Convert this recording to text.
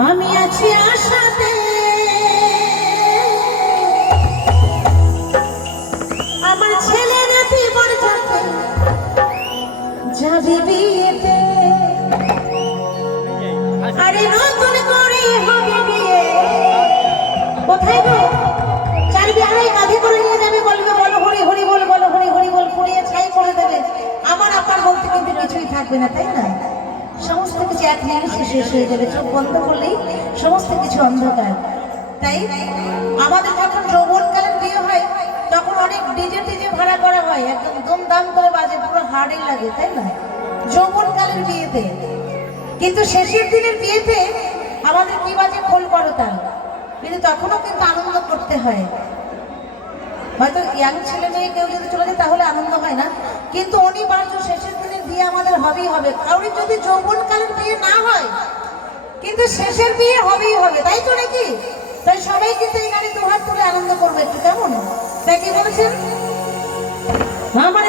আমি আছি আশাতে আমার ছেলে নাতি বরযাত্রী যাবি বিয়েতে আরে নতুন করে হবে বিয়ে কোথায় গো চার বিহারে কাঁধে করে নিয়ে যাবে বলবে বলো হরি হরি বল বলো হরি হরি বল পুড়িয়ে ছাই করে দেবে আমার আপার বলতে কিন্তু কিছুই থাকবে না তাই না সমস্ত কিছু এক নিমিষে শেষ হয়ে যাবে চোখ বন্ধ করলেই সমস্ত কিছু অন্ধকার তাই আমাদের যখন যৌবনকালের বিয়ে হয় তখন অনেক ডিজে টিজে ভাড়া করা হয় একদম ধুমধাম করে বাজে পুরো হাড়ে লাগে তাই না যৌবনকালের বিয়েতে কিন্তু শেষের দিনের বিয়েতে আমাদের কি বাজে খোল করতাল কিন্তু তখনও কিন্তু আনন্দ করতে হয় হয়তো ইয়াং ছেলে মেয়ে কেউ যদি চলে যায় তাহলে আনন্দ হয় না কিন্তু অনিবার্য শেষের দিনের বিয়ে আমাদের হবেই হবে কারোর যদি যৌবনকালের বিয়ে না হয় কিন্তু শেষের বিয়ে হবেই হবে তাই তো নাকি তাই সবাই কিন্তু এই গাড়ি দুহাত তুলে আনন্দ করবে একটু কেমন তাই কি বলেছেন আমার